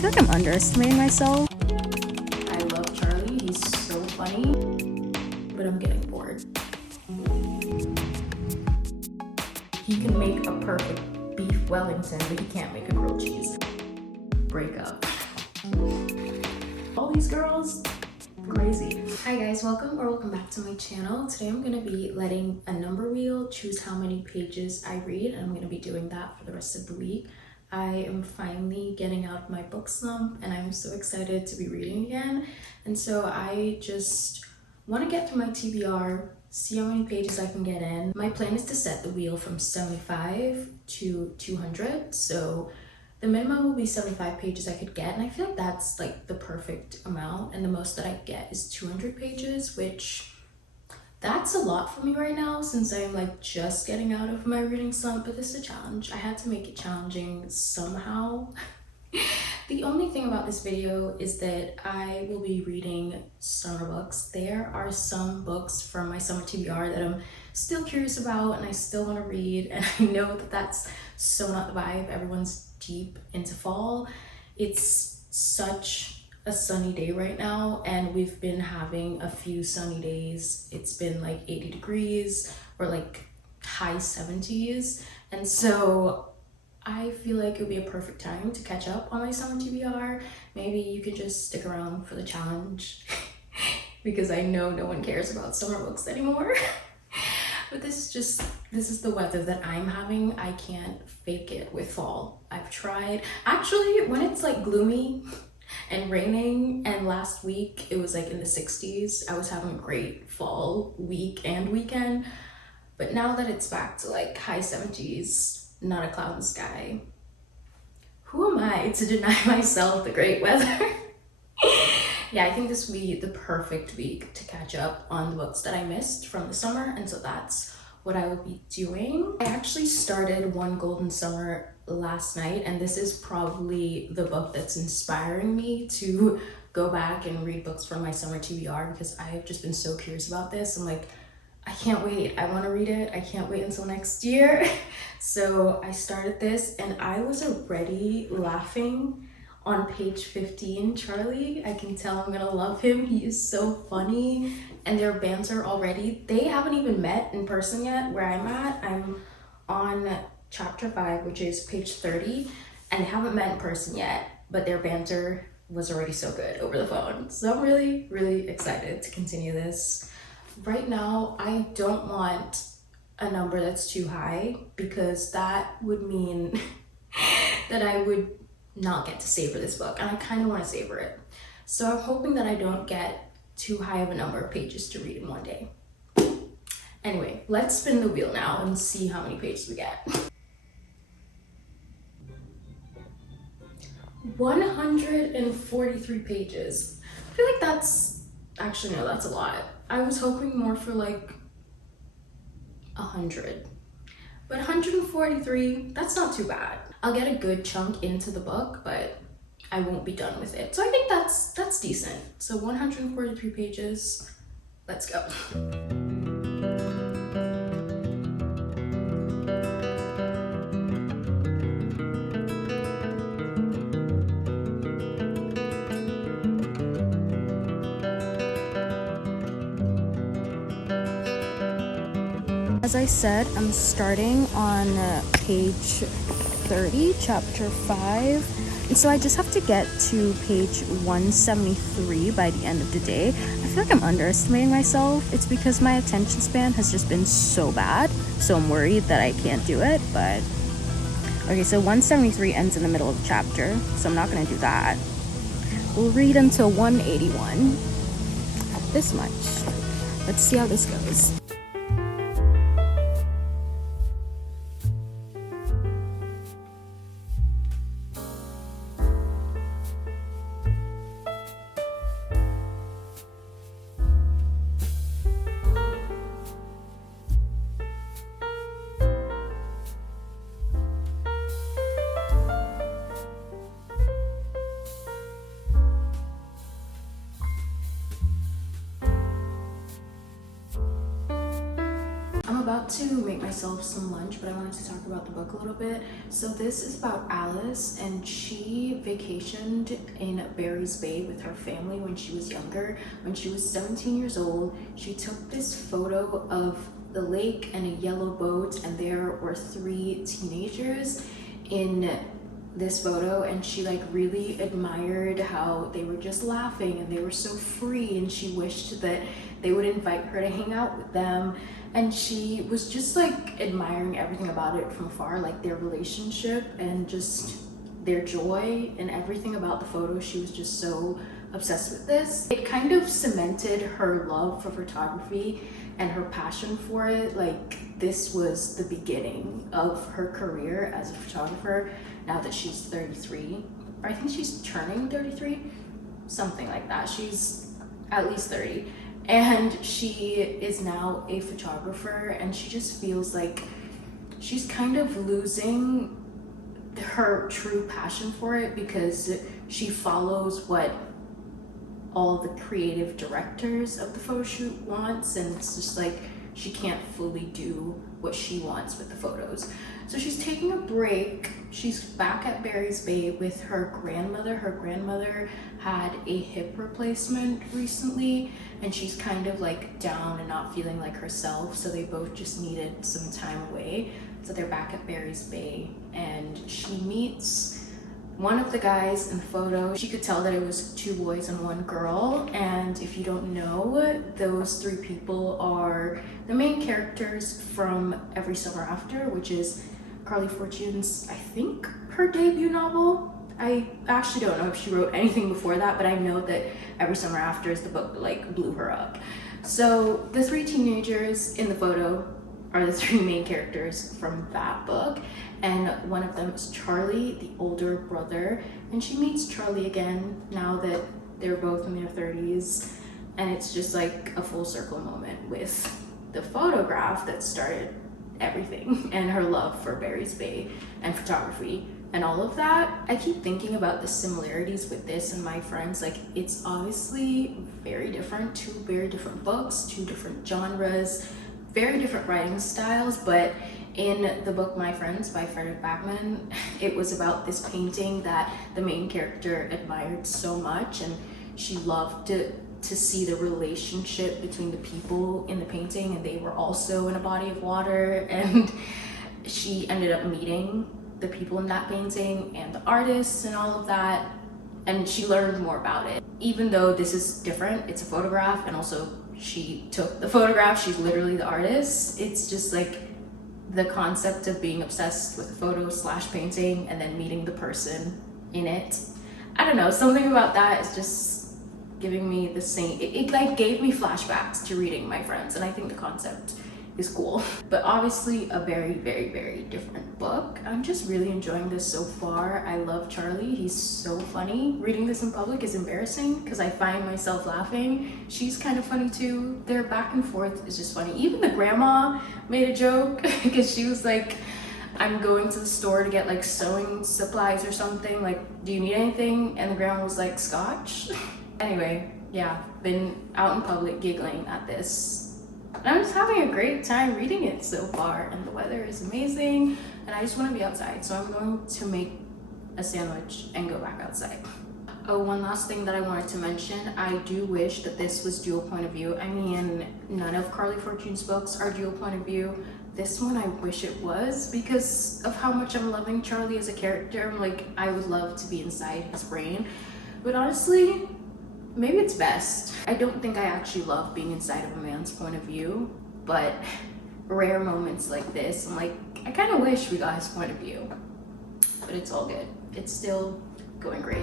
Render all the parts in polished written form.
feel like I'm underestimating myself. I love Charlie, he's so funny, but I'm getting bored. He can make a perfect beef Wellington, but he can't make a grilled cheese. Break up. All these girls, crazy. Hi guys, welcome back to my channel. Today I'm gonna be letting a number wheel choose how many pages I read, and I'm gonna be doing that for the rest of the week. I am finally getting out of my book slump and I'm so excited to be reading again. And so I just want to get through my TBR, see how many pages I can get in. My plan is to set the wheel from 75 to 200. So the minimum will be 75 pages I could get. And I feel like that's like the perfect amount. And the most that I get is 200 pages, which that's a lot for me right now since I'm like just getting out of my reading slump, but this is a challenge. I had to make it challenging somehow. The only thing about this video is that I will be reading summer books. There are some books from my summer TBR that I'm still curious about and I still want to read, and I know that that's so not the vibe. Everyone's deep into fall. It's such a sunny day right now and we've been having a few sunny days. It's been like 80 degrees or like high 70s, and so I feel like it would be a perfect time to catch up on my summer TBR. Maybe you could just stick around for the challenge because I know no one cares about summer books anymore. But this is the weather that I'm having. I can't fake it with fall. I've tried. Actually, when it's like gloomy and raining, and last week it was like in the 60s, I was having a great fall week and weekend. But now that it's back to like high 70s, not a cloud in the sky, who am I to deny myself the great weather? Yeah, I think this will be the perfect week to catch up on the books that I missed from the summer, and so that's what I will be doing. I actually started One Golden Summer last night, and this is probably the book that's inspiring me to go back and read books from my summer TBR because I have just been so curious about this. I'm like, I can't wait. I want to read it. I can't wait until next year. So I started this and I was already laughing on page 15. Charlie, I can tell I'm gonna love him. He is so funny, and their banter already. They haven't even met in person yet where I'm at. I'm on chapter 5, which is page 30, and they haven't met in person yet, but their banter was already so good over the phone. So I'm really, really excited to continue this. Right now, I don't want a number that's too high because that would mean that I would not get to savor this book, and I kind of want to savor it. So I'm hoping that I don't get too high of a number of pages to read in one day. Anyway, let's spin the wheel now and see how many pages we get. 143 pages. I feel like that's, actually no, that's a lot. I was hoping more for like 100. But 143, that's not too bad. I'll get a good chunk into the book, but I won't be done with it. So I think that's decent. So 143 pages, let's go. As I said, I'm starting on page 30, chapter 5. And so I just have to get to page 173 by the end of the day. I feel like I'm underestimating myself. It's because my attention span has just been so bad. So I'm worried that I can't do it, but... Okay, so 173 ends in the middle of the chapter, so I'm not gonna do that. We'll read until 181. This much. Let's see how this goes. to make myself some lunch, but I wanted to talk about the book a little bit. So this is about Alice, and she vacationed in Barry's Bay with her family when she was younger. When she was 17 years old, she took this photo of the lake and a yellow boat, and there were 3 teenagers in this photo, and she like really admired how they were just laughing and they were so free, and she wished that they would invite her to hang out with them. And she was just like admiring everything about it from afar, like their relationship and just their joy and everything about the photo. She was just so obsessed with this. It kind of cemented her love for photography and her passion for it. Like this was the beginning of her career as a photographer now that she's 33. Or I think she's turning 33, something like that. She's at least 30. And she is now a photographer, and she just feels like she's kind of losing her true passion for it because she follows what all the creative directors of the photo shoot wants, and it's just like she can't fully do what she wants with the photos. So she's taking a break. She's back at Barry's Bay with her grandmother. Her grandmother had a hip replacement recently, and she's kind of like down and not feeling like herself, so they both just needed some time away. So they're back at Barry's Bay, and she meets one of the guys in the photo. She could tell that it was 2 boys and 1 girl, and if you don't know, those 3 people are the main characters from Every Summer After, which is Carly Fortune's, I think, her debut novel. I actually don't know if she wrote anything before that, but I know that Every Summer After is the book that like blew her up. So the 3 teenagers in the photo are the 3 main characters from that book, and one of them is Charlie, the older brother, and she meets Charlie again now that they're both in their 30s, and it's just like a full circle moment with the photograph that started everything and her love for Barry's Bay and photography and all of that. I keep thinking about the similarities with this and My Friends. Like, it's obviously very different, 2 very different books, 2 different genres, very different writing styles, but in the book My Friends by Frederick Backman, it was about this painting that the main character admired so much, and she loved to see the relationship between the people in the painting, and they were also in a body of water, and she ended up meeting the people in that painting and the artists and all of that, and she learned more about it. Even though this is different, it's a photograph, and also she took the photograph, she's literally the artist. It's just like the concept of being obsessed with a photo / painting and then meeting the person in it. I don't know, something about that is just giving me the same, it like gave me flashbacks to reading My Friends, and I think the concept is cool. But obviously a very, very, very different book. I'm just really enjoying this so far. I love Charlie, he's so funny. Reading this in public is embarrassing because I find myself laughing. She's kind of funny too. Their back and forth is just funny. Even the grandma made a joke because she was like, I'm going to the store to get like sewing supplies or something, like, do you need anything? And the grandma was like, scotch? Anyway, yeah, been out in public giggling at this. And I'm just having a great time reading it so far, and the weather is amazing, and I just want to be outside, so I'm going to make a sandwich and go back outside. Oh, one last thing that I wanted to mention, I do wish that this was dual point of view. I mean, none of Carly Fortune's books are dual point of view. This one I wish it was, because of how much I'm loving Charlie as a character. Like, I would love to be inside his brain, but honestly, maybe it's best. I don't think I actually love being inside of a man's point of view, but rare moments like this, I'm like, I kind of wish we got his point of view, but it's all good. It's still going great.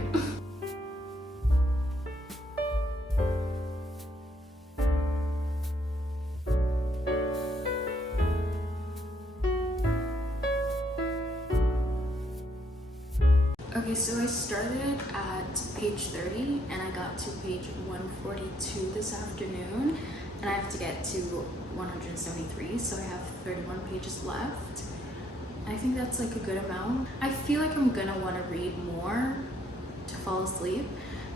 Okay, so I started at page 30 and I got to page 142 this afternoon, and I have to get to 173, so I have 31 pages left. I think that's like a good amount. I feel like I'm gonna want to read more to fall asleep,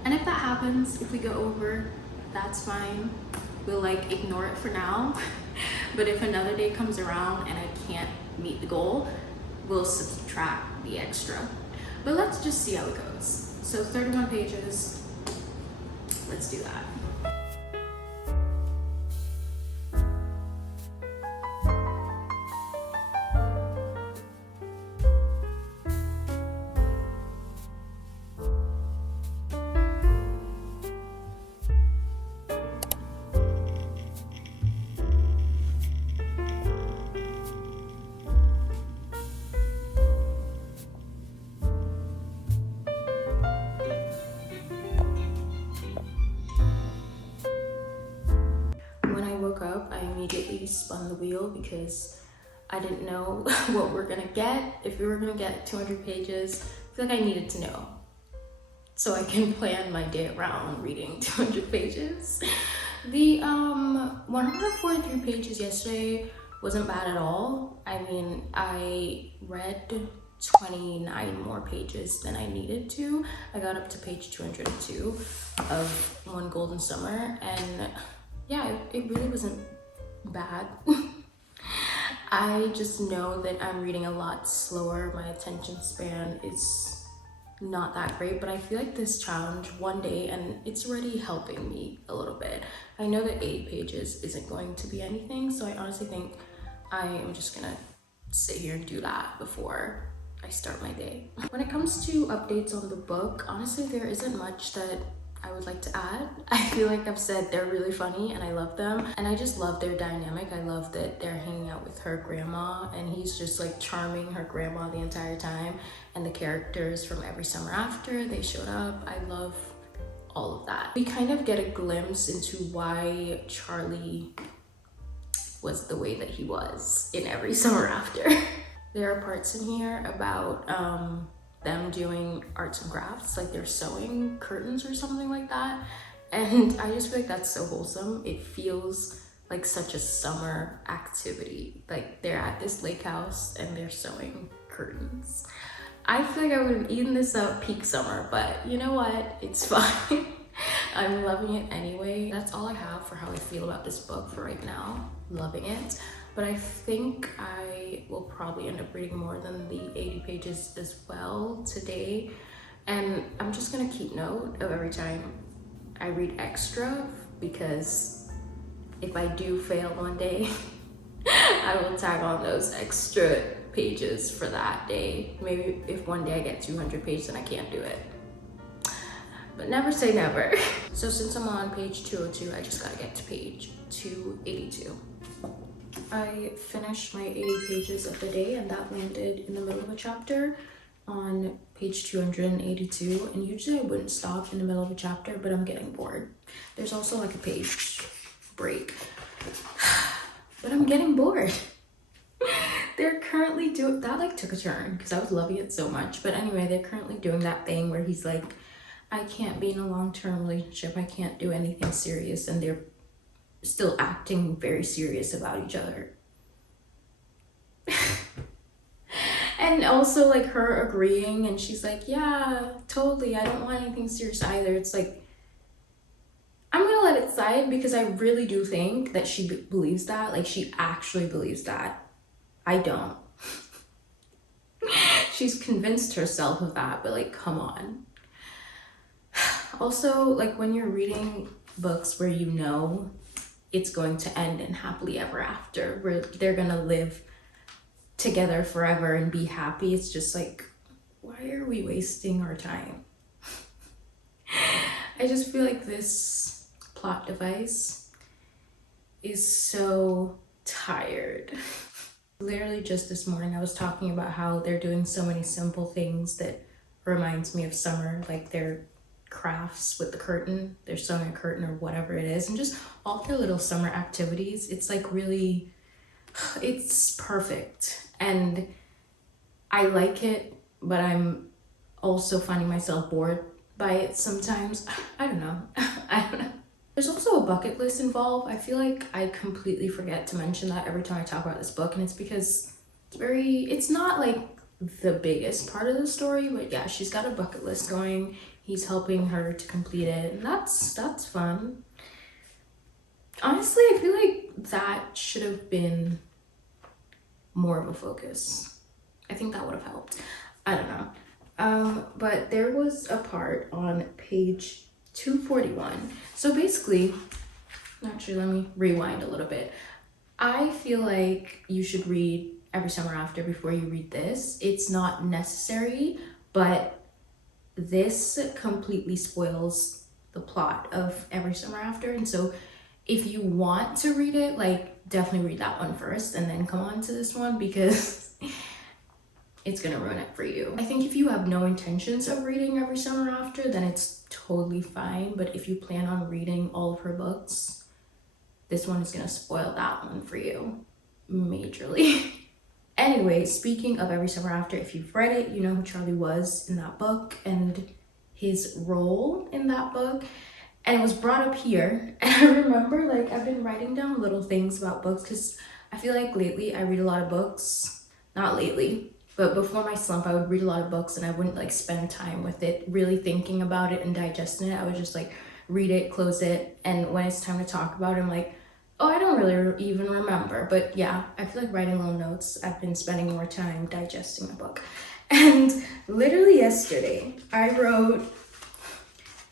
and if that happens, if we go over, that's fine. We'll like ignore it for now But if another day comes around and I can't meet the goal, we'll subtract the extra. But let's just see how it goes. So 31 pages, let's do that. Up, I immediately spun the wheel because I didn't know what we're gonna get. If we were gonna get 200 pages, I feel like I needed to know so I can plan my day around reading 200 pages. The 143 pages yesterday wasn't bad at all. I mean, I read 29 more pages than I needed to. I got up to page 202 of One Golden Summer, and yeah, it really wasn't bad. I just know that I'm reading a lot slower. My attention span is not that great, but I feel like this challenge one day, and it's already helping me a little bit. I know that 80 pages isn't going to be anything, so I honestly think I am just gonna sit here and do that before I start my day. When it comes to updates on the book, honestly, there isn't much that I would like to add. I feel like I've said they're really funny and I love them, and I just love their dynamic. I love that they're hanging out with her grandma and he's just like charming her grandma the entire time, and the characters from Every Summer After, they showed up. I love all of that. We kind of get a glimpse into why Charlie was the way that he was in Every Summer After. There are parts in here about them doing arts and crafts, like they're sewing curtains or something like that, and I just feel like that's so wholesome. It feels like such a summer activity, like they're at this lake house and they're sewing curtains. I feel like I would have eaten this up peak summer, but you know what, it's fine. I'm loving it anyway. That's all I have for how I feel about this book for right now. Loving it. But I think I will probably end up reading more than the 80 pages as well today. And I'm just gonna keep note of every time I read extra, because if I do fail one day, I will tag on those extra pages for that day. Maybe if one day I get 200 pages and I can't do it. But never say never. So since I'm on page 202, I just gotta get to page 282. I finished my 80 pages of the day, and that landed in the middle of a chapter on page 282. And usually I wouldn't stop in the middle of a chapter, but I'm getting bored. There's also like a page break, but I'm getting bored. They're currently doing that, like took a turn because I was loving it so much. But anyway, they're currently doing that thing where he's like, I can't be in a long-term relationship, I can't do anything serious, and they're still acting very serious about each other. And also like her agreeing, and she's like, yeah, totally, I don't want anything serious either. It's like, I'm gonna let it slide because I really do think that she believes that. Like, she actually believes that. I don't. She's convinced herself of that, but like, come on. Also, like when you're reading books where you know it's going to end in happily ever after, where they're gonna live together forever and be happy, it's just like, why are we wasting our time? I just feel like this plot device is so tired. Literally just this morning I was talking about how they're doing so many simple things that reminds me of summer, like their crafts with the curtain, they're sewing a curtain or whatever it is, and just all their little summer activities. It's like really, it's perfect, and I like it, but I'm also finding myself bored by it sometimes. I don't know. There's also a bucket list involved. I feel like I completely forget to mention that every time I talk about this book, and it's because it's not like the biggest part of the story, but yeah, she's got a bucket list going. He's helping her to complete it, and that's fun. Honestly, I feel like that should have been more of a focus. I think that would have helped. I don't know. But there was a part on page 241. So basically, actually, let me rewind a little bit. I feel like you should read Every Summer After before you read this. It's not necessary, but this completely spoils the plot of Every Summer After. And so if you want to read it, like, definitely read that one first and then come on to this one, because it's gonna ruin it for you. I think if you have no intentions of reading Every Summer After, then it's totally fine. But if you plan on reading all of her books, this one is gonna spoil that one for you majorly. Anyway, speaking of Every Summer After, if you've read it, you know who Charlie was in that book and his role in that book. And it was brought up here. And I remember, like, I've been writing down little things about books because I feel like lately I read a lot of books. Not lately, but before my slump, I would read a lot of books and I wouldn't like spend time with it, really thinking about it and digesting it. I would just like read it, close it. And when it's time to talk about it, I'm like, oh, I don't really even remember. But yeah, I feel like writing little notes. I've been spending more time digesting the book. And literally yesterday, I wrote,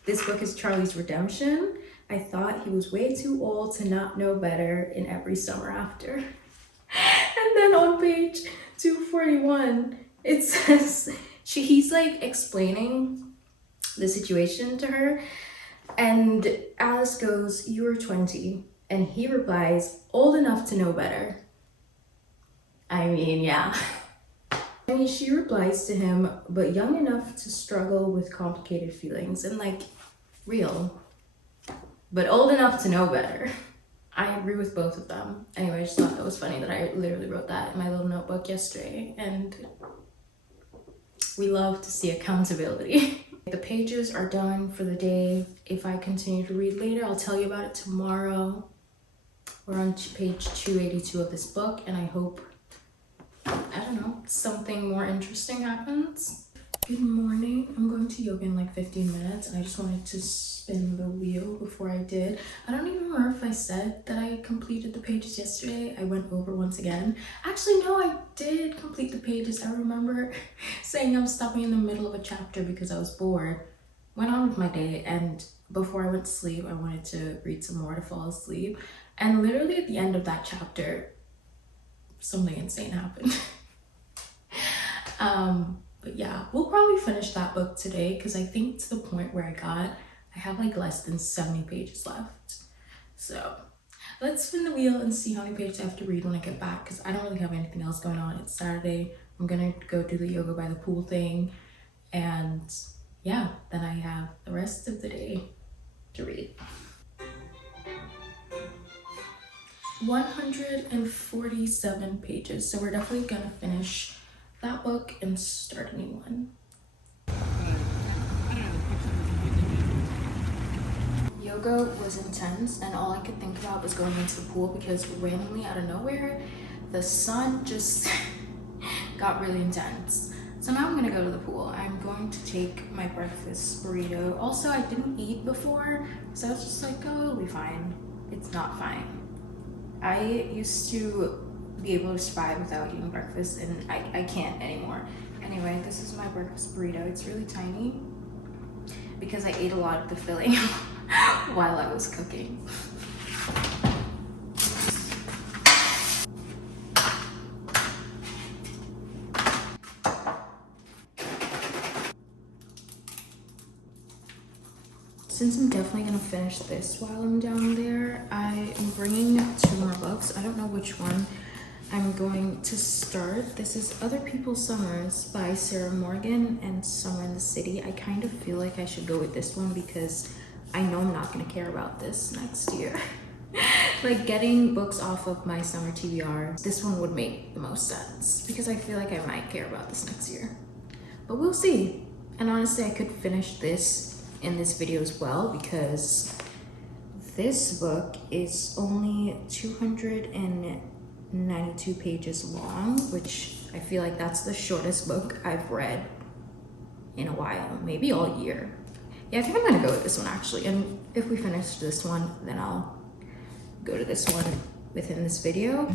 this book is Charlie's redemption. I thought he was way too old to not know better in Every Summer After. And then on page 241, it says, he's like explaining the situation to her. And Alice goes, "You were 20. And he replies, "Old enough to know better." I mean, yeah. I mean, she replies to him, "But young enough to struggle with complicated feelings." And like, real, but old enough to know better. I agree with both of them. Anyway, I just thought that was funny that I literally wrote that in my little notebook yesterday. And we love to see accountability. The pages are done for the day. If I continue to read later, I'll tell you about it tomorrow. We're on page 282 of this book, and I hope, I don't know, something more interesting happens. Good morning. I'm going to yoga in like 15 minutes, and I just wanted to spin the wheel before I did. I don't even remember if I said that I completed the pages yesterday. I went over once again. Actually, no, I did complete the pages. I remember saying I'm stopping in the middle of a chapter because I was bored. Went on with my day, and before I went to sleep, I wanted to read some more to fall asleep. And literally at the end of that chapter, something insane happened. But yeah, we'll probably finish that book today because I think to the point where I have like less than 70 pages left. So let's spin the wheel and see how many pages I have to read when I get back, because I don't really have anything else going on. It's Saturday. I'm gonna go do the yoga by the pool thing, and yeah, then I have the rest of the day to read. 147 pages, so we're definitely gonna finish that book and start a new one. Yoga was intense, and all I could think about was going into the pool because randomly out of nowhere the sun just got really intense. So now I'm gonna go to the pool. I'm going to take my breakfast burrito. Also, I didn't eat before, so I was just like, oh, it'll be fine. It's not fine. I used to be able to survive without eating breakfast, and I can't anymore. Anyway, this is my breakfast burrito. It's really tiny because I ate a lot of the filling while I was cooking. Since I'm definitely gonna finish this while I'm down there, I am bringing 2 more books. I don't know which one I'm going to start. This is Other People's Summers by Sarah Morgan and Summer in the City. I kind of feel like I should go with this one because I know I'm not gonna care about this next year. Like, getting books off of my summer TBR, this one would make the most sense because I feel like I might care about this next year. But we'll see. And honestly, I could finish this in this video as well because this book is only 292 pages long, which I feel like that's the shortest book I've read in a while, maybe all year. Yeah, I think I'm gonna go with this one actually. And if we finish this one, then I'll go to this one within this video.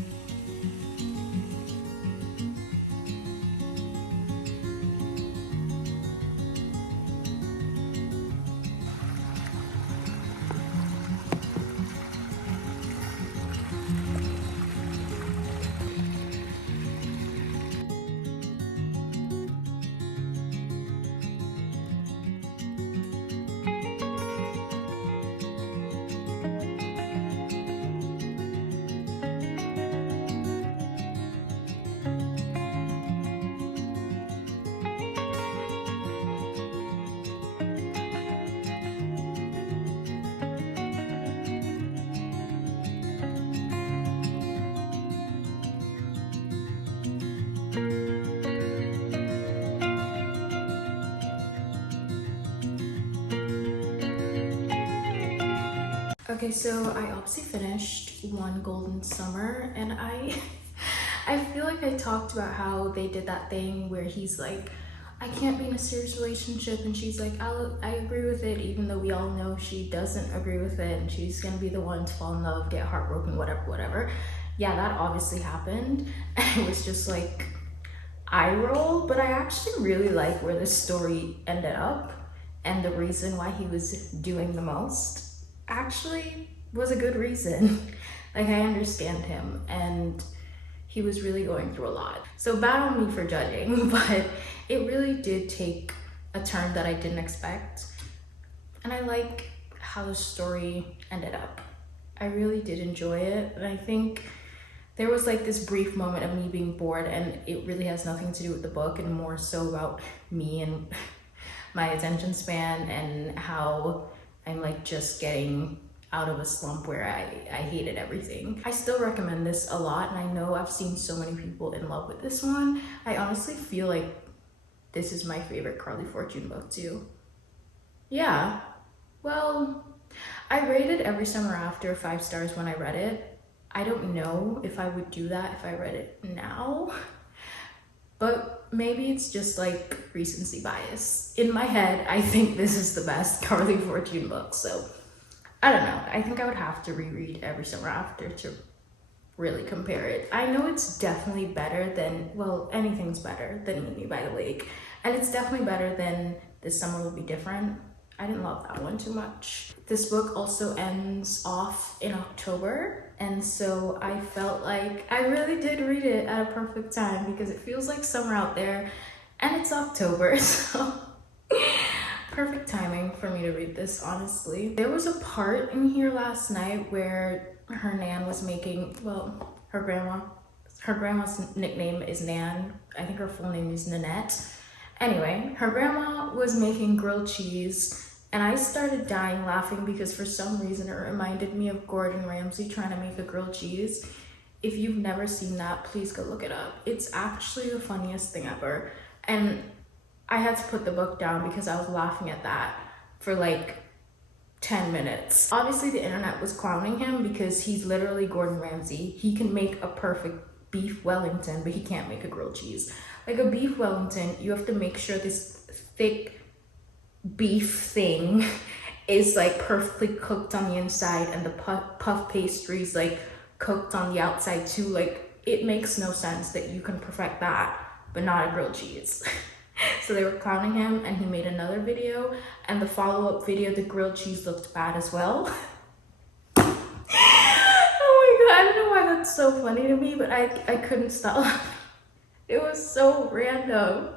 Okay, so I obviously finished One Golden Summer, and I feel like I talked about how they did that thing where he's like, I can't be in a serious relationship, and she's like, I agree with it, even though we all know she doesn't agree with it, and she's gonna be the one to fall in love, get heartbroken, whatever. Yeah, that obviously happened, and it was just like eye roll, but I actually really like where the story ended up, and the reason why he was doing the most actually was a good reason. Like, I understand him, and he was really going through a lot. So bad on me for judging, but it really did take a turn that I didn't expect. And I like how the story ended up. I really did enjoy it. And I think there was like this brief moment of me being bored, and it really has nothing to do with the book and more so about me and my attention span and how I'm like just getting out of a slump where I hated everything. I still recommend this a lot, and I know I've seen so many people in love with this one. I honestly feel like this is my favorite Carly Fortune book too. Yeah, well, I rated Every Summer After 5 stars when I read it. I don't know if I would do that if I read it now, but maybe it's just like recency bias. In my head, I think this is the best Carly Fortune book, so I don't know. I think I would have to reread Every Summer After to really compare it. I know it's definitely better than, well, anything's better than Meet Me by the Lake, and it's definitely better than This Summer Will Be Different. I didn't love that one too much. This book also ends off in October, and so I felt like I really did read it at a perfect time because it feels like summer out there and it's October, so perfect timing for me to read this, honestly. There was a part in here last night where her nan was making, well, her grandma's nickname is Nan. I think her full name is Nanette. Anyway, her grandma was making grilled cheese, and I started dying laughing because for some reason it reminded me of Gordon Ramsay trying to make a grilled cheese. If you've never seen that, please go look it up. It's actually the funniest thing ever. And I had to put the book down because I was laughing at that for like 10 minutes. Obviously the internet was clowning him because he's literally Gordon Ramsay. He can make a perfect beef Wellington, but he can't make a grilled cheese. Like a beef Wellington, you have to make sure this thick beef thing is like perfectly cooked on the inside and the puff pastry's like cooked on the outside too. Like, it makes no sense that you can perfect that, but not a grilled cheese. So they were clowning him, and he made another video, and the follow-up video, the grilled cheese looked bad as well. Oh my god, I don't know why that's so funny to me, but I couldn't stop. It was so random.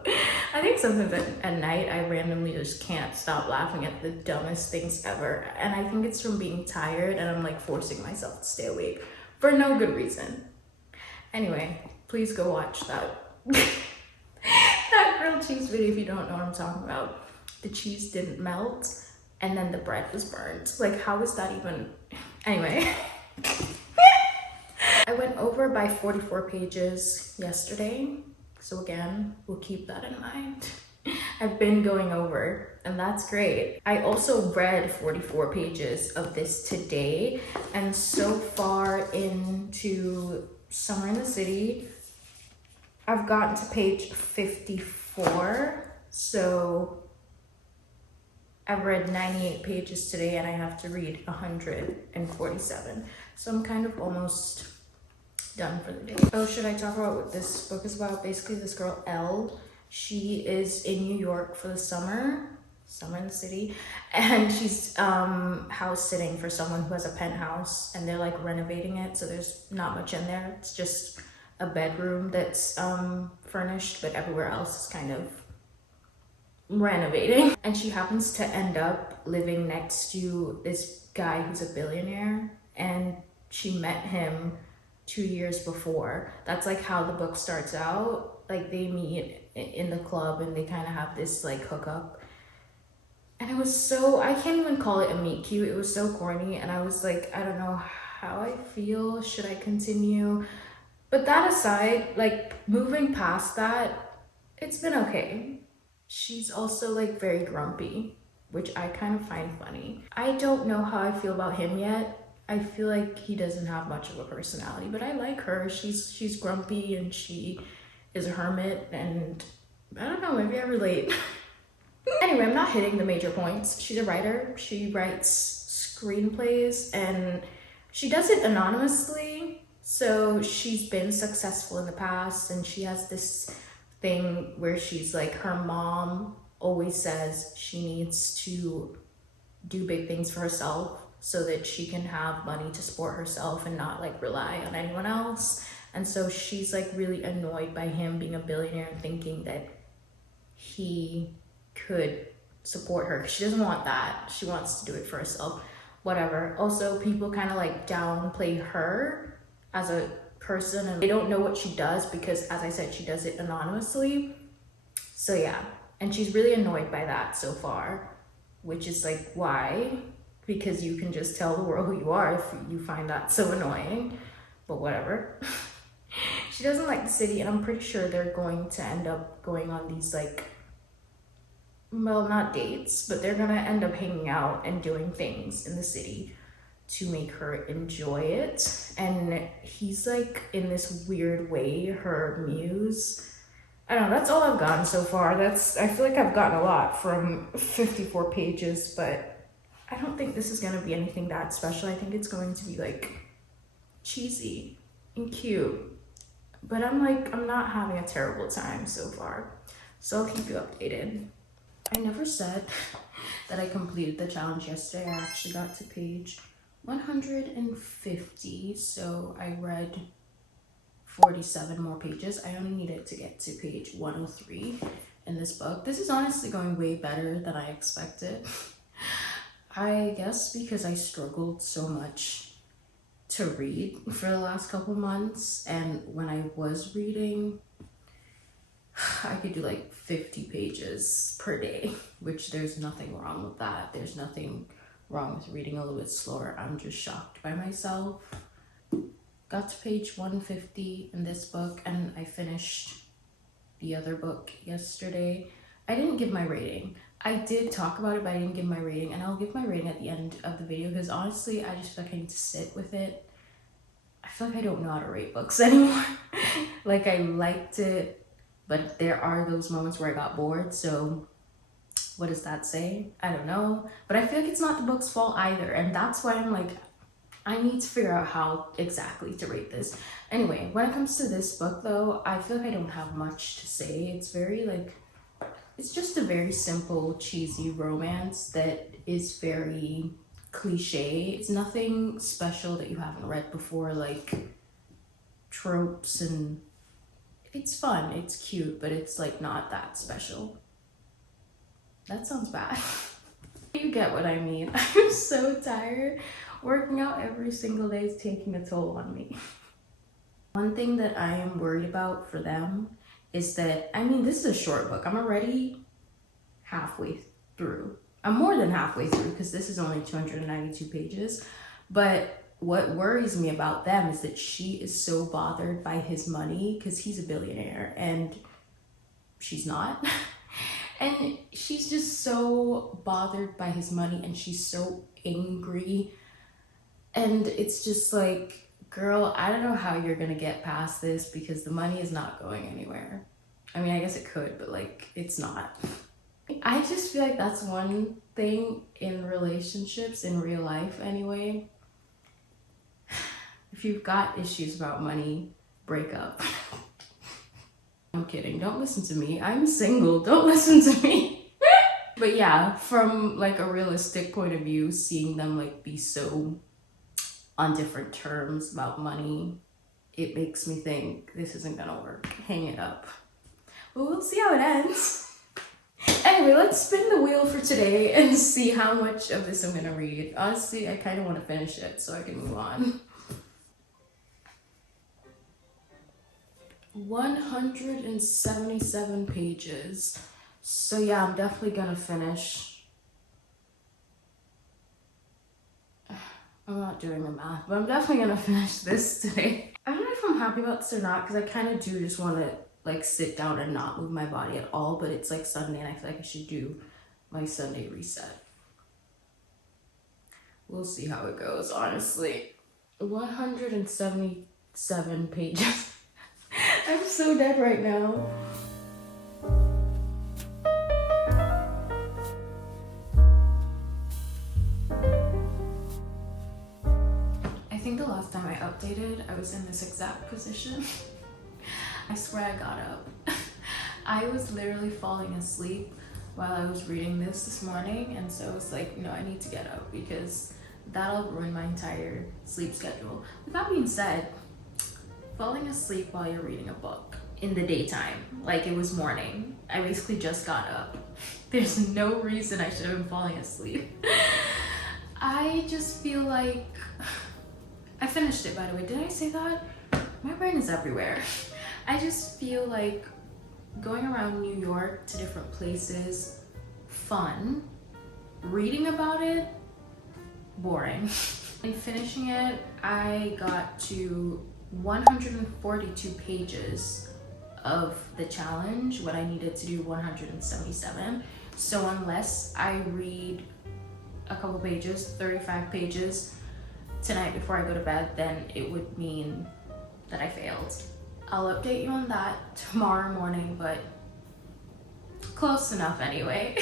I think sometimes at night I randomly just can't stop laughing at the dumbest things ever, and I think it's from being tired and I'm like forcing myself to stay awake for no good reason. Anyway, please go watch that that grilled cheese video if you don't know what I'm talking about. The cheese didn't melt and then the bread was burnt. Like, how is that even? Anyway. I went over by 44 pages yesterday, so again, we'll keep that in mind. I've been going over, and that's great. I also read 44 pages of this today, and so far into Summer in the City, I've gotten to page 54, so I've read 98 pages today and I have to read 147. So I'm kind of almost done for the day. Oh, should I talk about what this book is about? Basically, this girl, Elle, she is in New York for the summer in the city, and she's house sitting for someone who has a penthouse, and they're like renovating it, so there's not much in there. It's just a bedroom that's furnished, but everywhere else is kind of renovating. And she happens to end up living next to this guy who's a billionaire, and she met him 2 years before. That's like how the book starts out. Like they meet in the club and they kind of have this like hookup, and it was so, I can't even call it a meet cute. It was so corny, and I was like, I don't know how I feel. Should I continue? But that aside, like moving past that, it's been okay. She's also like very grumpy, which I kind of find funny. I don't know how I feel about him yet. I feel like he doesn't have much of a personality, but I like her. She's grumpy and she is a hermit, and I don't know, maybe I relate. Anyway, I'm not hitting the major points. She's a writer. She writes screenplays and she does it anonymously. So she's been successful in the past, and she has this thing where she's like, her mom always says she needs to do big things for herself so that she can have money to support herself and not like rely on anyone else. And so she's like really annoyed by him being a billionaire and thinking that he could support her. She doesn't want that. She wants to do it for herself. Whatever. Also, people kind of like downplay her as a person, and they don't know what she does because, as I said, she does it anonymously. So yeah, and she's really annoyed by that so far, which is like, why? Because you can just tell the world who you are if you find that so annoying. But whatever. She doesn't like the city, and I'm pretty sure they're going to end up going on these like, well, not dates, but they're gonna end up hanging out and doing things in the city to make her enjoy it. And he's like, in this weird way, her muse. I don't know, that's all I've gotten so far. I feel like I've gotten a lot from 54 pages, but I don't think this is gonna be anything that special. I think it's going to be like cheesy and cute. But I'm not having a terrible time so far. So I'll keep you updated. I never said that I completed the challenge yesterday. I actually got to page 150, so I read 47 more pages. I only needed to get to page 103 in this book. This is honestly going way better than I expected. I guess because I struggled so much to read for the last couple months, and when I was reading, I could do like 50 pages per day, which there's nothing wrong with that. There's nothing wrong with reading a little bit slower. I'm just shocked by myself. Got to page 150 in this book, and I finished the other book yesterday. I didn't give my rating. I did talk about it, but I didn't give my rating, and I'll give my rating at the end of the video because honestly, I just feel like I need to sit with it. I feel like I don't know how to rate books anymore. Like, I liked it, but there are those moments where I got bored, so what does that say? I don't know. But I feel like it's not the book's fault either, and that's why I'm like, I need to figure out how exactly to rate this. Anyway, when it comes to this book though, I feel like I don't have much to say. It's very like, it's just a very simple, cheesy romance that is very cliche. It's nothing special that you haven't read before, like tropes, and it's fun, it's cute, but it's like not that special. That sounds bad. You get what I mean. I'm so tired. Working out every single day is taking a toll on me. One thing that I am worried about for them is that, I mean, this is a short book. I'm already halfway through. I'm more than halfway through because this is only 292 pages. But what worries me about them is that she is so bothered by his money because he's a billionaire and she's not. And she's just so bothered by his money and she's so angry. And it's just like, girl, I don't know how you're gonna get past this because the money is not going anywhere. I mean, I guess it could, but like, it's not. I just feel like that's one thing in relationships, in real life anyway. If you've got issues about money, break up. I'm kidding, don't listen to me. I'm single, don't listen to me. But yeah, from like a realistic point of view, seeing them like be so on different terms about money, it makes me think this isn't gonna work. Hang it up. Well, we'll see how it ends. Anyway, let's spin the wheel for today and see how much of this I'm gonna read. Honestly, I kind of want to finish it so I can move on. 177 pages. So yeah, I'm definitely gonna finish. I'm not doing the math, but I'm definitely gonna finish this today. I don't know if I'm happy about this or not, because I kind of do just want to like sit down and not move my body at all, but it's like Sunday and I feel like I should do my Sunday reset. We'll see how it goes, honestly. 177 pages. I'm so dead right now. I think the last time I updated, I was in this exact position. I swear I got up. I was literally falling asleep while I was reading this morning, and so I was like, no, I need to get up because that'll ruin my entire sleep schedule. With that being said, falling asleep while you're reading a book in the daytime, like it was morning, I basically just got up. There's no reason I should have been falling asleep. I just feel like I finished it, by the way. Did I say that? My brain is everywhere. I just feel like going around New York to different places, fun. Reading about it, boring. In finishing it, I got to 142 pages of the challenge when I needed to do 177. So unless I read a couple pages, 35 pages tonight before I go to bed, then it would mean that I failed. I'll update you on that tomorrow morning, but close enough anyway.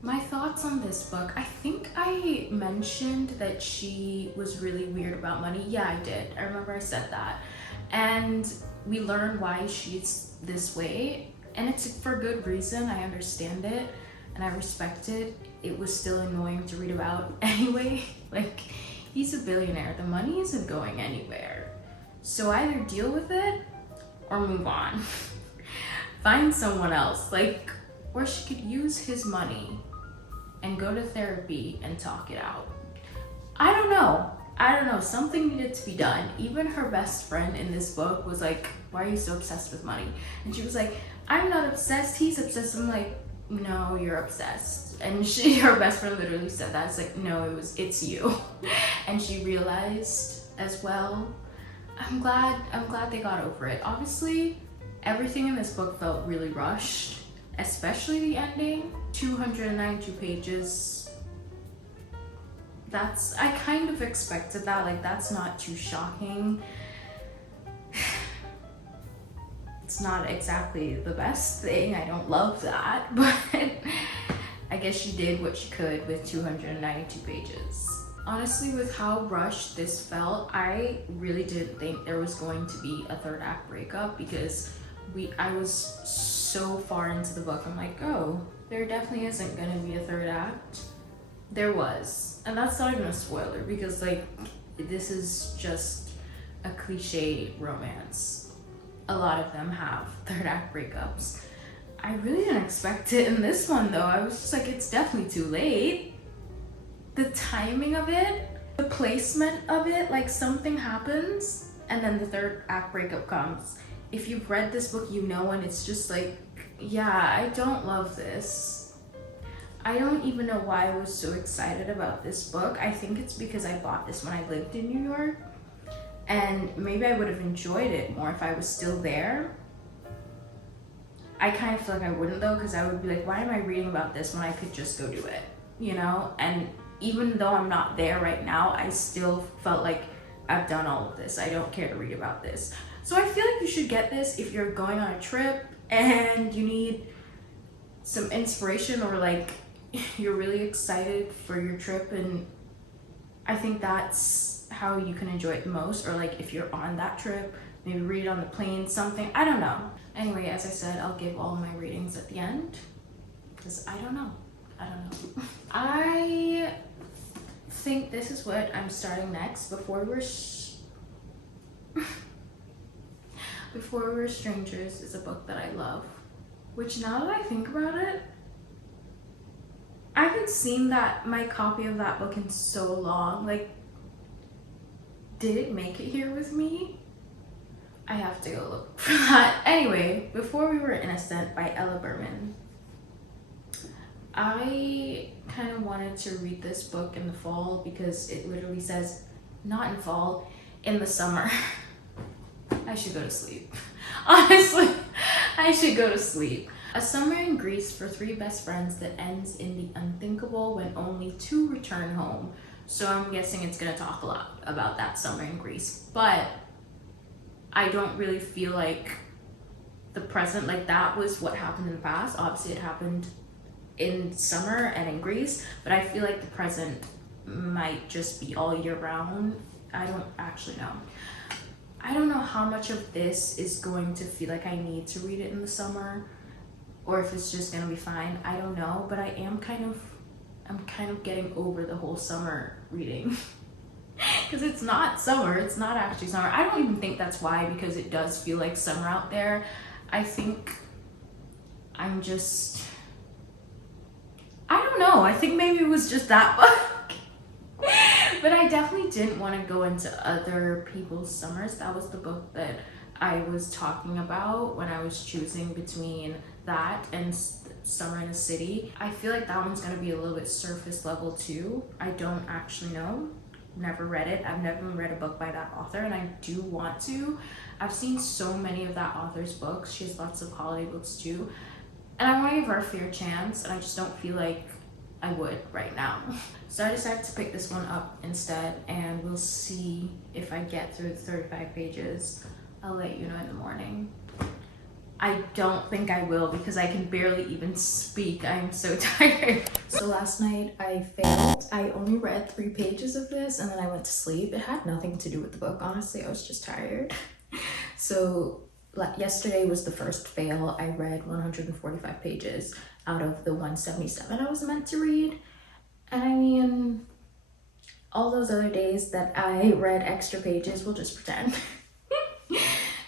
My thoughts on this book. I think I mentioned that she was really weird about money. Yeah, I did. I remember I said that. And we learned why she's this way. And it's for good reason. I understand it and I respect it. It was still annoying to read about anyway. Like, he's a billionaire. The money isn't going anywhere. So either deal with it or move on. Find someone else, like, or she could use his money and go to therapy and talk it out. I don't know. Something needed to be done. Even her best friend in this book was like, why are you so obsessed with money? And she was like, I'm not obsessed, he's obsessed. I'm like, no, you're obsessed. And her best friend literally said that. It's like, no, it's you. And she realized as well. I'm glad they got over it. Obviously, everything in this book felt really rushed, especially the ending. 292 pages. I kind of expected that, like that's not too shocking. It's not exactly the best thing, I don't love that, but I guess she did what she could with 292 pages. Honestly, with how rushed this felt, I really didn't think there was going to be a third act breakup because I was so far into the book. I'm like, oh, there definitely isn't gonna be a third act. There was, and that's not even a spoiler because like this is just a cliche romance. A lot of them have third act breakups. I really didn't expect it in this one though. I was just like, it's definitely too late. The timing of it, the placement of it, like something happens and then the third act breakup comes. If you've read this book, you know, and it's just like, yeah, I don't love this. I don't even know why I was so excited about this book. I think it's because I bought this when I lived in New York, and maybe I would have enjoyed it more if I was still there. I kind of feel like I wouldn't though, because I would be like, why am I reading about this when I could just go do it, you know? And even though I'm not there right now, I still felt like I've done all of this. I don't care to read about this. So I feel like you should get this if you're going on a trip and you need some inspiration, or like you're really excited for your trip, and I think that's how you can enjoy it the most. Or like if you're on that trip, maybe read it on the plane, something, I don't know. Anyway, as I said, I'll give all my readings at the end, because I don't know. I think this is what I'm starting next. Before We're Strangers is a book that I love, which now that I think about it, I haven't seen my copy of that book in so long. Like, did it make it here with me? I have to go look for that. Anyway, Before We Were Innocent by Ella Berman. I kind of wanted to read this book in the fall because it literally says, not in fall, in the summer. I should go to sleep. Honestly, I should go to sleep. A summer in Greece for three best friends that ends in the unthinkable when only two return home. So I'm guessing it's gonna talk a lot about that summer in Greece, but I don't really feel like the present, like that was what happened in the past. Obviously it happened in summer and in Greece, but I feel like the present might just be all year round. I don't actually know. I don't know how much of this is going to feel like I need to read it in the summer, or if it's just gonna be fine. I don't know, but I'm kind of getting over the whole summer reading. Because it's not summer, it's not actually summer. I don't even think that's why, because it does feel like summer out there. I think I don't know, I think maybe it was just that book. But I definitely didn't want to go into other people's summers. That was the book that I was talking about when I was choosing between that and Summer in a City. I feel like that one's going to be a little bit surface level too. I don't actually know. Never read it. I've never read a book by that author, and I do want to. I've seen so many of that author's books. She has lots of holiday books too, and I want to give her a fair chance, and I just don't feel like I would right now. So I decided to pick this one up instead, and we'll see if I get through the 35 pages. I'll let you know in the morning. I don't think I will, because I can barely even speak. I'm so tired. So last night I failed. I only read 3 pages of this and then I went to sleep. It had nothing to do with the book, honestly. I was just tired. So yesterday was the first fail. I read 145 pages out of the 177 I was meant to read. And I mean, all those other days that I read extra pages, we'll just pretend.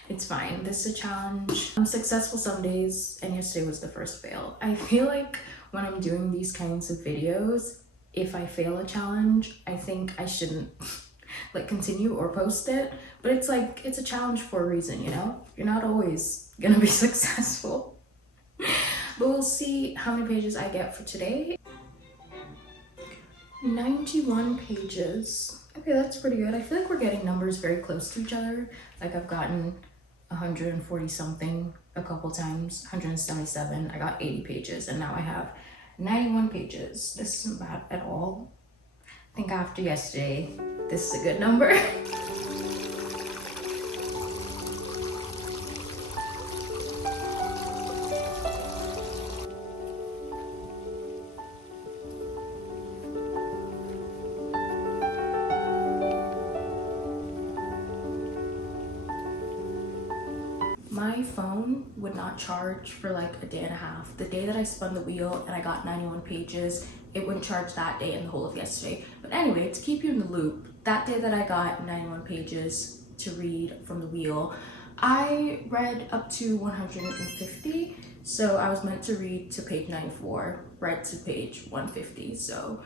It's fine. This is a challenge. I'm successful some days, and yesterday was the first fail. I feel like when I'm doing these kinds of videos, if I fail a challenge, I think I shouldn't like continue or post it. But it's like, it's a challenge for a reason, you know? You're not always gonna be successful. But we'll see how many pages I get for today. 91 pages. Okay, that's pretty good. I feel like we're getting numbers very close to each other. Like I've gotten 140 something a couple times, 177. I got 80 pages, and now I have 91 pages. This isn't bad at all. I think after yesterday, this is a good number. My phone would not charge for like a day and a half. The day that I spun the wheel and I got 91 pages, it wouldn't charge that day and the whole of yesterday. But anyway, to keep you in the loop, that day that I got 91 pages to read from the wheel, I read up to 150. So I was meant to read to page 94, read to page 150. So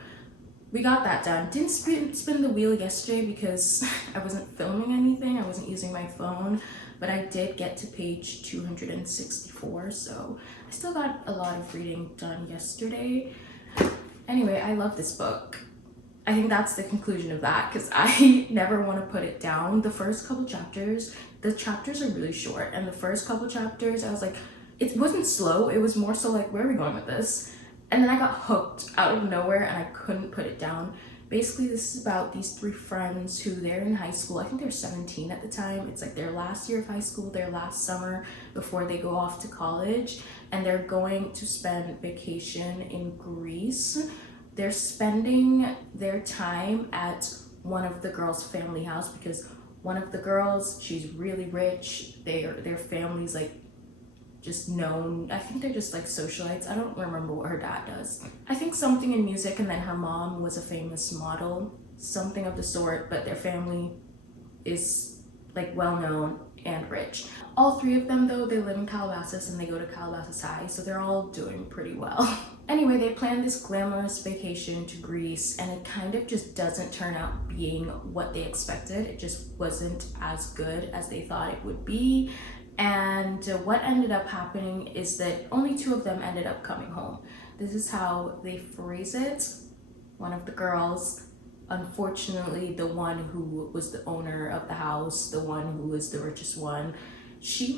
we got that done. Didn't spin the wheel yesterday because I wasn't filming anything. I wasn't using my phone. But I did get to page 264, so I still got a lot of reading done yesterday. Anyway, I love this book. I think that's the conclusion of that, because I never want to put it down. The first couple chapters, the chapters are really short, and the first couple chapters, I was like, it wasn't slow, it was more so like, where are we going with this? And then I got hooked out of nowhere, and I couldn't put it down. Basically, this is about these three friends who they're in high school. I think they're 17 at the time. It's like their last year of high school, their last summer before they go off to college, and they're going to spend vacation in Greece. They're spending their time at one of the girls' family house because one of the girls, she's really rich. Their family's like just known. I think they're just like socialites. I don't remember what her dad does. I think something in music, and then her mom was a famous model, something of the sort, but their family is like well known and rich. All three of them though, they live in Calabasas and they go to Calabasas High, so they're all doing pretty well. Anyway, they planned this glamorous vacation to Greece, and it kind of just doesn't turn out being what they expected. It just wasn't as good as they thought it would be. And what ended up happening is that only two of them ended up coming home. This is how they phrase it. One of the girls, unfortunately, the one who was the owner of the house, the one who was the richest one, she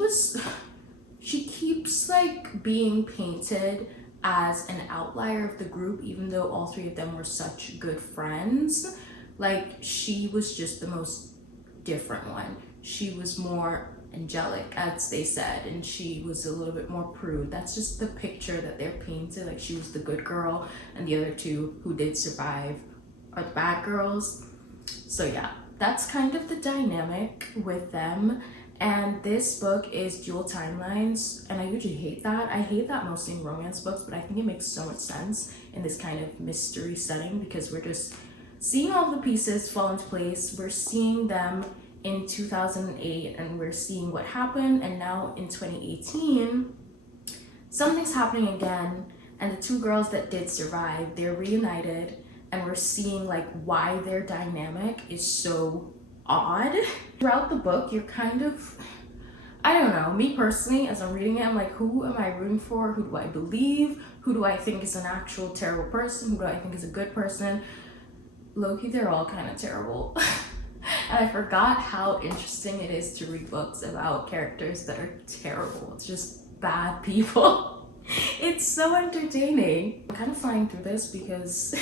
keeps like being painted as an outlier of the group, even though all three of them were such good friends. Like, she was just the most different one. She was more angelic, as they said, and she was a little bit more prude. That's just the picture that they're painted. Like, she was the good girl, and the other two who did survive are the bad girls. So yeah, that's kind of the dynamic with them. And this book is dual timelines, and I usually hate that. I hate that mostly in romance books, but I think it makes so much sense in this kind of mystery setting because we're just seeing all the pieces fall into place. We're seeing them in 2008 and we're seeing what happened, and now in 2018 something's happening again, and the two girls that did survive, they're reunited, and we're seeing like why their dynamic is so odd. Throughout the book, you're kind of, I don't know, me personally, as I'm reading it, I'm like, who am I rooting for? Who do I believe? Who do I think is an actual terrible person? Who do I think is a good person? Low-key, they're all kind of terrible. And I forgot how interesting it is to read books about characters that are terrible. It's just bad people. It's so entertaining. I'm kind of flying through this because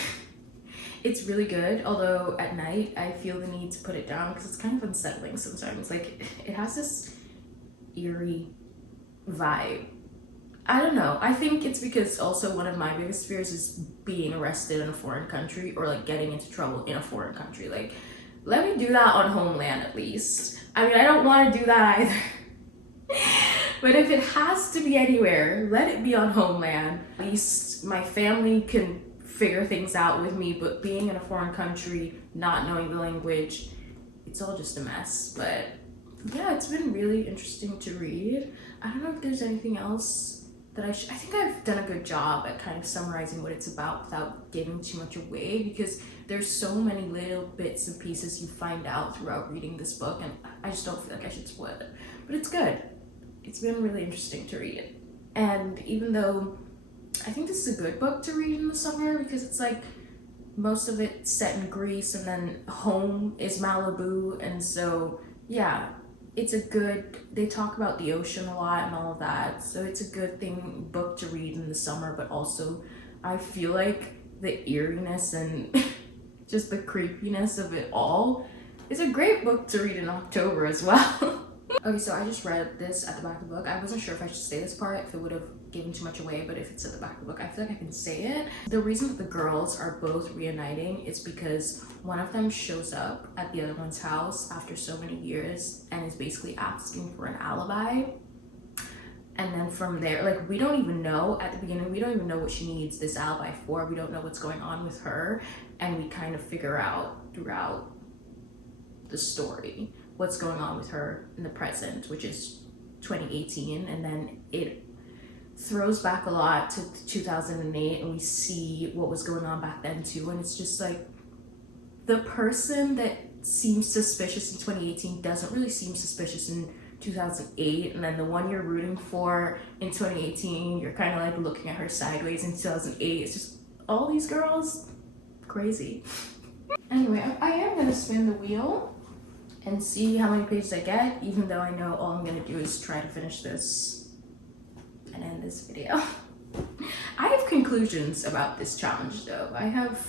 it's really good, although at night I feel the need to put it down because it's kind of unsettling sometimes. Like, it has this eerie vibe. I don't know. I think it's because also one of my biggest fears is being arrested in a foreign country, or like getting into trouble in a foreign country. Like, let me do that on Homeland at least. I mean, I don't want to do that either. But if it has to be anywhere, let it be on Homeland. At least my family can figure things out with me, but being in a foreign country, not knowing the language, it's all just a mess. But yeah, it's been really interesting to read. I don't know if there's anything else that I think I've done a good job at kind of summarizing what it's about without giving too much away, because there's so many little bits and pieces you find out throughout reading this book, and I just don't feel like I should spoil it. But it's good. It's been really interesting to read it. And even though I think this is a good book to read in the summer, because it's like most of it set in Greece and then home is Malibu, and so yeah, it's a good, they talk about the ocean a lot and all of that, so it's a good book to read in the summer. But also I feel like the eeriness and just the creepiness of it all is a great book to read in October as well. Okay, so I just read this at the back of the book. I wasn't sure if I should say this part, if it would have given too much away, but if it's at the back of the book, I feel like I can say it. The reason that the girls are both reuniting is because one of them shows up at the other one's house after so many years and is basically asking for an alibi. And then from there, like, we don't even know at the beginning, we don't even know what she needs this alibi for. We don't know what's going on with her. And we kind of figure out throughout the story what's going on with her in the present, which is 2018. And then it throws back a lot to 2008, and we see what was going on back then too. And it's just like, the person that seems suspicious in 2018 doesn't really seem suspicious in 2008, and then the one you're rooting for in 2018, you're kind of like looking at her sideways in 2008. It's just all these girls, crazy. Anyway, I am gonna spin the wheel and see how many pages I get, even though I know all I'm gonna do is try to finish this and end this video. I have conclusions about this challenge though. I have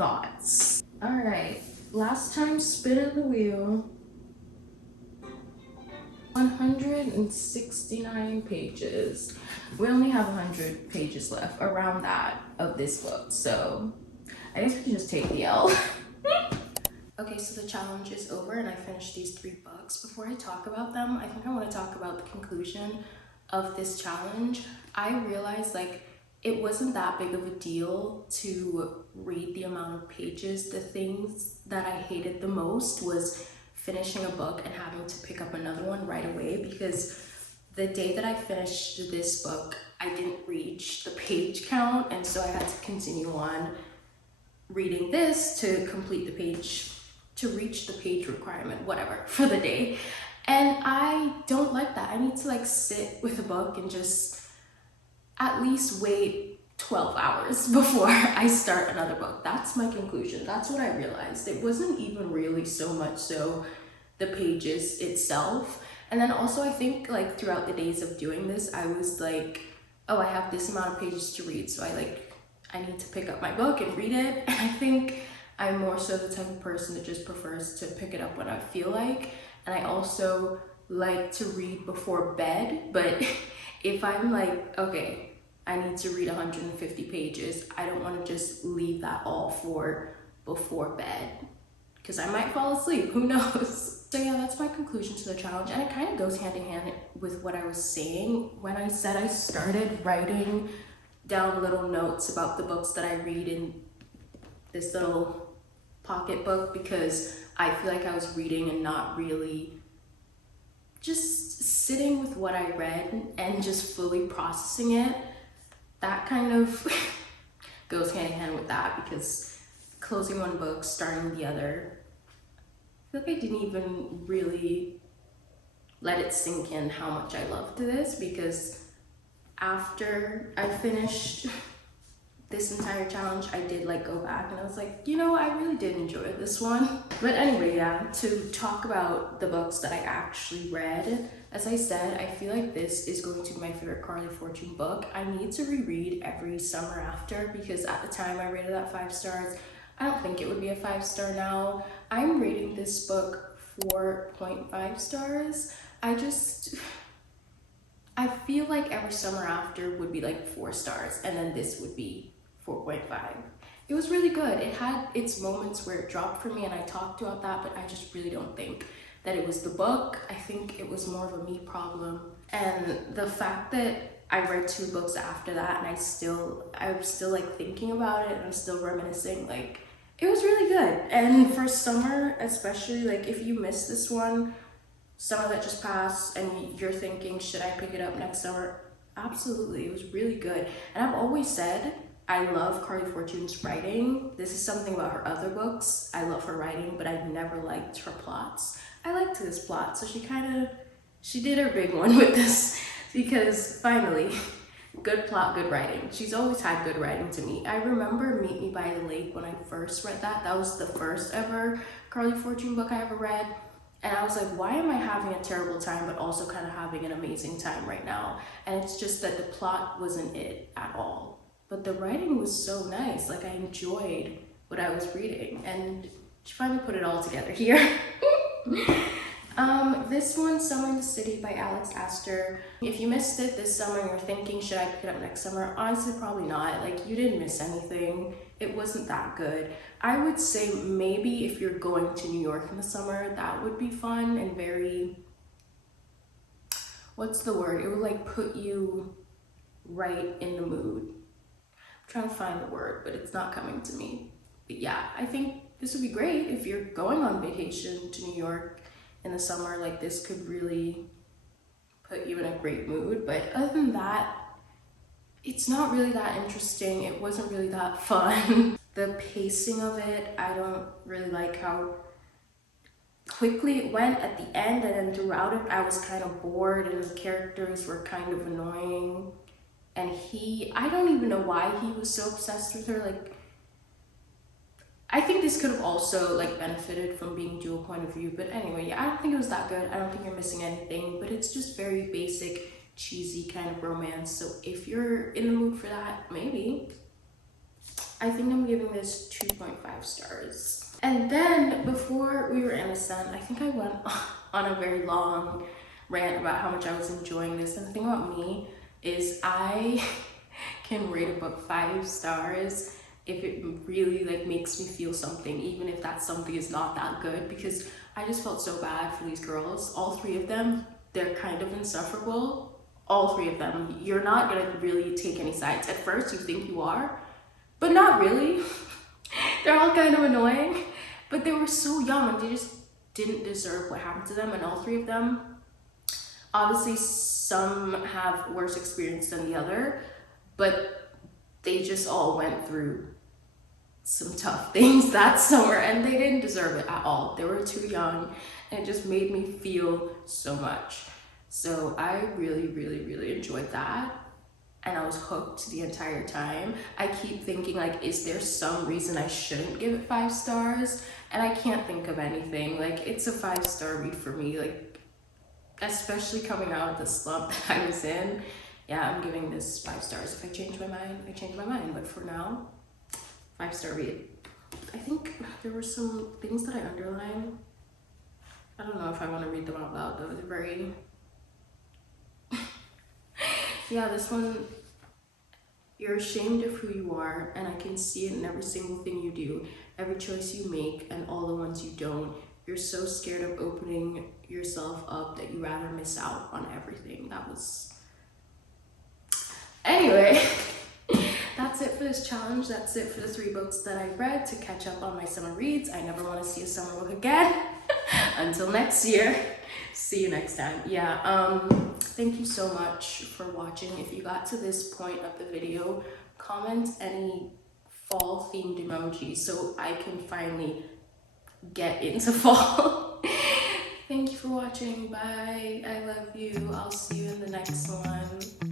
thoughts. All right, last time spinning the wheel. 169 pages. We only have 100 pages left, around that, of this book, so I guess we can just take the L. Okay, so the challenge is over and I finished these 3 books. Before I talk about them, I think I want to talk about the conclusion of this challenge. I realized like it wasn't that big of a deal to read the amount of pages. The things that I hated the most was finishing a book and having to pick up another one right away, because the day that I finished this book, I didn't reach the page count, and so I had to continue on reading this to complete the page, to reach the page requirement, whatever, for the day. And I don't like that. I need to like sit with a book and just at least wait 12 hours before I start another book. That's my conclusion. That's what I realized. It wasn't even really so much so the pages itself. And then also I think like throughout the days of doing this, I was like, oh, I have this amount of pages to read, so I need to pick up my book and read it. And I think I'm more so the type of person that just prefers to pick it up when I feel like. And I also like to read before bed, but if I'm like, okay, I need to read 150 pages, I don't want to just leave that all for before bed, because I might fall asleep, who knows? So yeah, that's my conclusion to the challenge, and it kind of goes hand in hand with what I was saying when I said I started writing down little notes about the books that I read in this little pocket book, because I feel like I was reading and not really just sitting with what I read and just fully processing it. That kind of goes hand in hand with that, because closing one book, starting the other, I feel like I didn't even really let it sink in how much I loved this, because after I finished this entire challenge, I did like go back and I was like, you know, I really did enjoy this one. But anyway, yeah, to talk about the books that I actually read, as I said, I feel like this is going to be my favorite Carly Fortune book. I need to reread every summer after, because at the time I rated that 5 stars. I don't think it would be a 5-star now. I'm rating this book 4.5 stars. I feel like every summer after would be like 4 stars, and then this would be 4.5. It was really good. It had its moments where it dropped for me, and I talked about that, but I just really don't think that it was the book. I think it was more of a me problem. And the fact that I read 2 books after that, and I'm still like thinking about it, and I'm still reminiscing, like, it was really good. And for summer, especially, like if you missed this one, summer that just passed, and you're thinking, should I pick it up next summer? Absolutely, it was really good. And I've always said, I love Carly Fortune's writing. This is something about her other books. I love her writing, but I've never liked her plots. I liked this plot, so she did her big one with this, because finally, good plot, good writing. She's always had good writing to me. I remember Meet Me by the Lake when I first read that. That was the first ever Carly Fortune book I ever read. And I was like, why am I having a terrible time, but also kind of having an amazing time right now? And it's just that the plot wasn't it at all. But the writing was so nice. Like, I enjoyed what I was reading, and she finally put it all together here. This one, Summer in the City by Alex Astor. If you missed it this summer and you're thinking, should I pick it up next summer? Honestly, probably not. Like, you didn't miss anything. It wasn't that good. I would say maybe if you're going to New York in the summer, that would be fun and very, what's the word? It would like put you right in the mood. I'm trying to find the word, but it's not coming to me. But yeah, I think this would be great if you're going on vacation to New York in the summer. Like, this could really put you in a great mood. But other than that, it's not really that interesting. It wasn't really that fun. The pacing of it, I don't really like how quickly it went at the end, and then throughout it I was kind of bored, and the characters were kind of annoying. And I don't even know why he was so obsessed with her. Like, I think this could have also like benefited from being dual point of view, but anyway, yeah, I don't think it was that good. I don't think you're missing anything, but it's just very basic, cheesy kind of romance. So if you're in the mood for that, maybe. I think I'm giving this 2.5 stars. And then before we were innocent, I think I went on a very long rant about how much I was enjoying this. And the thing about me is I can rate a book 5 stars if it really like makes me feel something, even if that something is not that good, because I just felt so bad for these girls. All 3 of them, they're kind of insufferable. All 3 of them. You're not gonna really take any sides. At first you think you are, but not really. They're all kind of annoying, but they were so young and they just didn't deserve what happened to them. And all 3 of them, obviously some have worse experience than the other, but they just all went through some tough things that summer and they didn't deserve it at all. They were too young and it just made me feel so much. So I really, really, really enjoyed that. And I was hooked the entire time. I keep thinking like, is there some reason I shouldn't give it 5 stars? And I can't think of anything. Like, it's a 5-star read for me. Like, especially coming out of the slump that I was in. Yeah, I'm giving this 5 stars. If I change my mind, I change my mind. But for now, 5-star read. I think there were some things that I underlined. I don't know if I want to read them out loud though. They're very... Yeah, this one, you're ashamed of who you are, and I can see it in every single thing you do, every choice you make, and all the ones you don't. You're so scared of opening yourself up that you rather miss out on everything. That was... Anyway, that's it for this challenge. That's it for the 3 books that I read to catch up on my summer reads. I never want to see a summer book again. Until next year. See you next time. Yeah, thank you so much for watching. If you got to this point of the video, comment any fall themed emojis so I can finally get into fall. Thank you for watching. Bye. I love you. I'll see you in the next one.